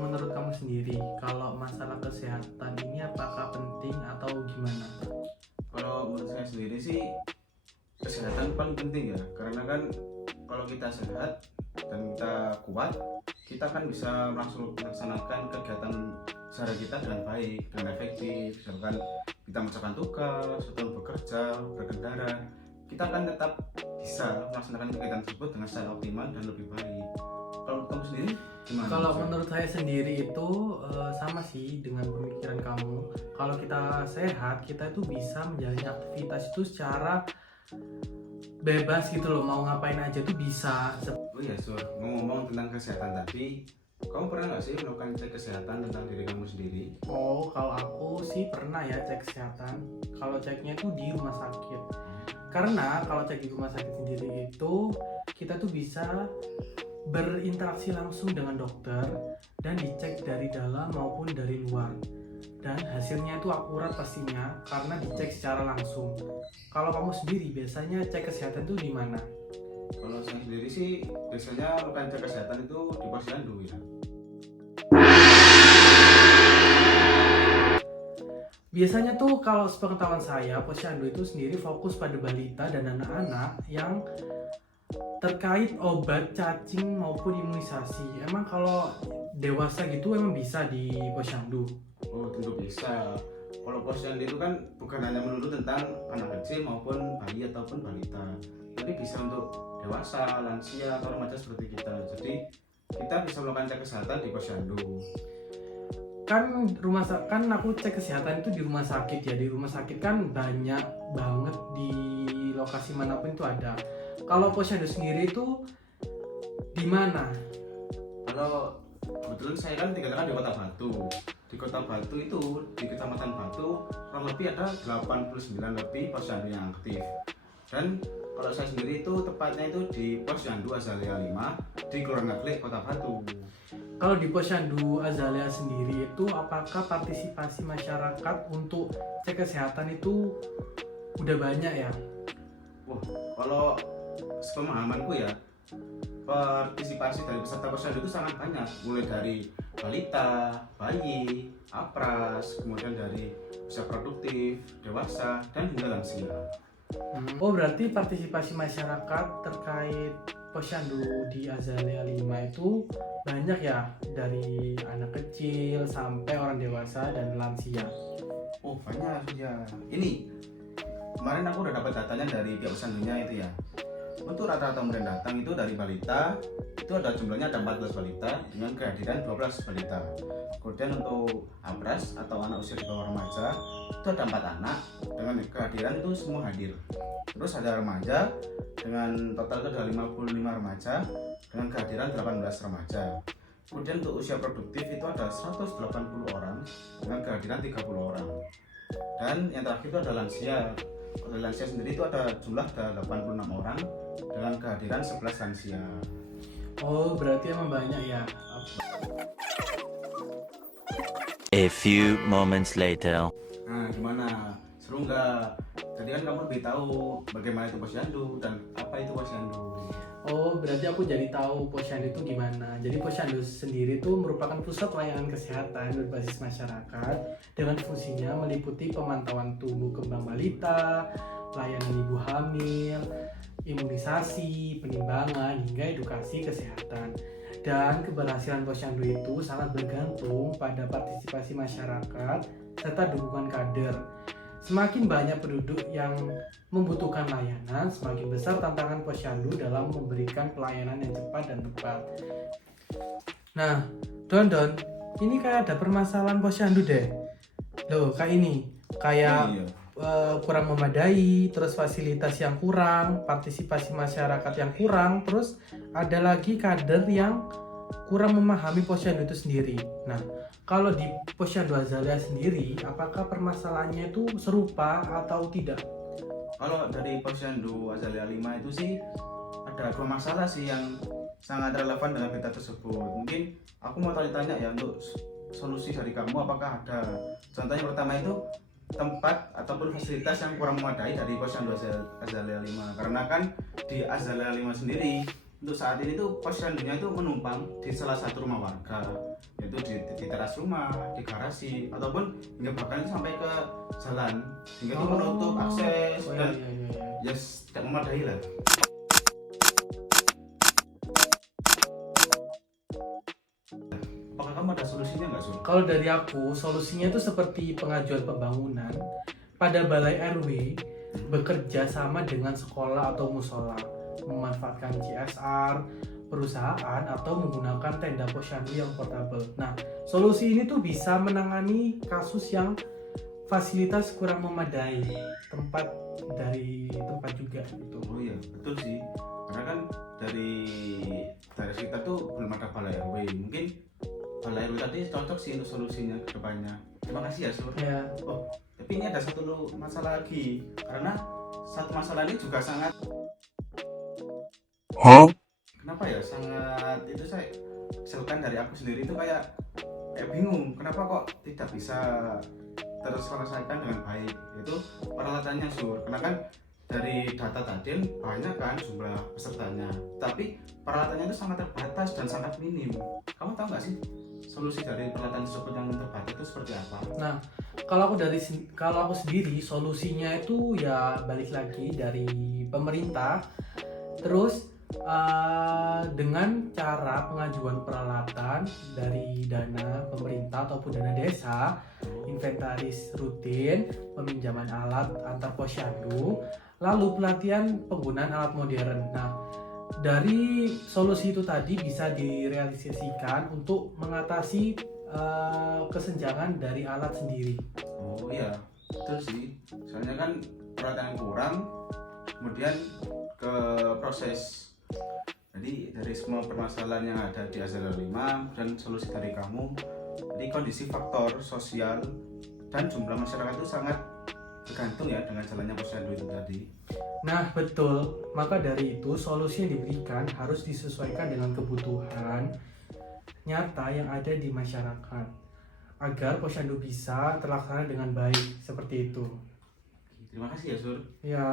menurut kamu sendiri, kalau masalah kesehatan ini apakah penting atau gimana? Kalau menurut saya sendiri sih kesehatan paling penting ya, karena kan kalau kita sehat dan kita kuat, kita kan bisa langsung melaksanakan kegiatan sehari kita dengan baik, dengan efektif. Misalkan kita mengerjakan tugas atau bekerja, berkendara, kita akan tetap bisa melaksanakan kegiatan tersebut dengan secara optimal dan lebih baik. Kalau kamu sendiri gimana? Kalau menurut saya sendiri itu sama sih dengan pemikiran kamu. Kalau kita sehat, kita itu bisa menjalani aktivitas itu secara bebas gitu loh, mau ngapain aja tuh bisa. Oh iya Sur, ngomong tentang kesehatan tadi, kamu pernah nggak sih melakukan cek kesehatan tentang diri kamu sendiri? Oh, kalau aku sih pernah ya cek kesehatan. Kalau ceknya itu di rumah sakit. Karena kalau cek di rumah sakit sendiri itu kita tuh bisa berinteraksi langsung dengan dokter dan dicek dari dalam maupun dari luar. Dan hasilnya itu akurat pastinya karena dicek secara langsung. Kalau kamu sendiri biasanya cek kesehatan itu di mana? Kalau saya sendiri sih biasanya melakukan cek kesehatan itu di posyandu ya. Biasanya tuh kalau sepengetahuan saya, posyandu itu sendiri fokus pada balita dan anak-anak yang terkait obat cacing maupun imunisasi. Emang kalau dewasa gitu emang bisa di posyandu? Oh tentu bisa. Kalau posyandu itu kan bukan hanya melulu tentang anak kecil maupun bayi ataupun balita, tapi bisa untuk dewasa, lansia atau remaja seperti kita. Jadi kita bisa melakukan cek kesehatan di posyandu. Kan aku cek kesehatan itu di rumah sakit ya. Di rumah sakit kan banyak banget, di lokasi manapun itu ada. Kalau posyandu sendiri itu di mana? Kalau kebetulan saya kan tinggalkan di Kota Batu. Di Kota Batu itu di Kecamatan Batu kurang lebih ada 89 lebih posyandu yang aktif. Dan kalau saya sendiri itu tepatnya itu di Posyandu Azalea 5 di Kelurahan Ngaglik, Kota Batu. Kalau di posyandu Azalea sendiri itu apakah partisipasi masyarakat untuk cek kesehatan itu udah banyak ya? Wah, kalau sepemahamanku ya, partisipasi dari peserta posyandu itu sangat banyak, mulai dari balita, bayi, apras, kemudian dari usia produktif, dewasa, dan hingga lansia. Oh, berarti partisipasi masyarakat terkait posyandu di Azalea 5 itu banyak ya, dari anak kecil sampai orang dewasa dan lansia. Oh banyak ya. Ini kemarin aku udah dapat datanya dari pihak posyandunya itu ya. Untuk rata-rata murid yang datang itu dari balita itu ada jumlahnya ada 14 balita dengan kehadiran 12 balita. Kemudian untuk apras atau anak usia di bawah remaja itu ada 4 anak dengan kehadiran itu semua hadir. Terus ada remaja dengan total itu ada 55 remaja dengan kehadiran 18 remaja. Kemudian untuk usia produktif itu ada 180 orang dengan kehadiran 30 orang. Dan yang terakhir itu ada lansia. Kalau lansia sendiri itu ada jumlah ada 86 orang dengan kehadiran 11 lansia. Oh, berarti emang banyak ya. A few moments later. Nah, gimana? Seru nggak? Jadi kan kamu lebih tahu bagaimana itu posyandu dan apa itu posyandu. Oh, berarti aku jadi tahu posyandu itu gimana. Jadi posyandu sendiri itu merupakan pusat layanan kesehatan berbasis masyarakat dengan fungsinya meliputi pemantauan tumbuh kembang balita, layanan ibu hamil, imunisasi, penimbangan, hingga edukasi kesehatan. Dan keberhasilan posyandu itu sangat bergantung pada partisipasi masyarakat serta dukungan kader. Semakin banyak penduduk yang membutuhkan layanan, semakin besar tantangan posyandu dalam memberikan pelayanan yang cepat dan tepat. Nah, Don, ini kayak ada permasalahan posyandu deh. Loh, kayak ini, kayak Iya. kurang memadai, terus fasilitas yang kurang, partisipasi masyarakat yang kurang, terus ada lagi kader yang kurang memahami posyandu itu sendiri. Nah, kalau di posyandu Azalea sendiri, apakah permasalahannya itu serupa atau tidak? Kalau dari posyandu Azalea 5 itu sih ada 2 masalah sih yang sangat relevan dengan berita tersebut. Mungkin aku mau tanya-tanya ya untuk solusi dari kamu, apakah ada? Contohnya pertama itu tempat ataupun fasilitas yang kurang memadai dari posyandu Azalea 5. Karena kan di Azalea 5 sendiri untuk saat ini tuh posyandunya itu menumpang di salah satu rumah warga. itu di teras rumah, di garasi, ataupun hingga bahkan sampai ke jalan, sehingga itu menutup akses Oh, dan iya. ya tidak memadai lah. Apakah kamu ada solusinya nggak, Sur? Kalau dari aku, solusinya itu seperti pengajuan pembangunan pada balai RW bekerja sama dengan sekolah atau musola, memanfaatkan CSR, perusahaan atau menggunakan tenda posyandu yang portable. Nah, solusi ini tuh bisa menangani kasus yang fasilitas kurang memadai, tempat juga gitu. Oh iya, betul sih. Karena kan dari daerah kita tuh belum ada balai RW. Mungkin balai RW tadi cocok sih untuk solusinya ke depannya. Terima kasih ya, Sur. Ya, Oh, tapi ini ada satu masalah lagi. Karena satu masalah ini juga sangat kenapa ya? Sangat itu saya keselkan dari aku sendiri itu kayak bingung. Kenapa kok tidak bisa terselesaikan dengan baik? Itu peralatannya, Sur. Karena kan dari data tadi banyak kan jumlah pesertanya, tapi peralatannya itu sangat terbatas dan sangat minim. Kamu tahu nggak sih solusi dari peralatan tersebut yang terbatas itu seperti apa? kalau aku sendiri solusinya itu ya balik lagi dari pemerintah, terus dengan cara pengajuan peralatan dari dana pemerintah ataupun dana desa, inventaris rutin, peminjaman alat antar posyandu, lalu pelatihan penggunaan alat modern. Nah, dari solusi itu tadi bisa direalisasikan untuk mengatasi kesenjangan dari alat sendiri. Oh iya, betul sih. Soalnya kan peralatan yang kurang, kemudian ke proses. Jadi dari semua permasalahan yang ada di Azalea 5 dan solusi dari kamu, jadi kondisi faktor sosial dan jumlah masyarakat itu sangat tergantung ya dengan jalannya posyandu itu tadi. Nah, betul. Maka dari itu solusi yang diberikan harus disesuaikan dengan kebutuhan nyata yang ada di masyarakat agar posyandu bisa terlaksana dengan baik, seperti itu. Terima kasih ya, Sur. Ya.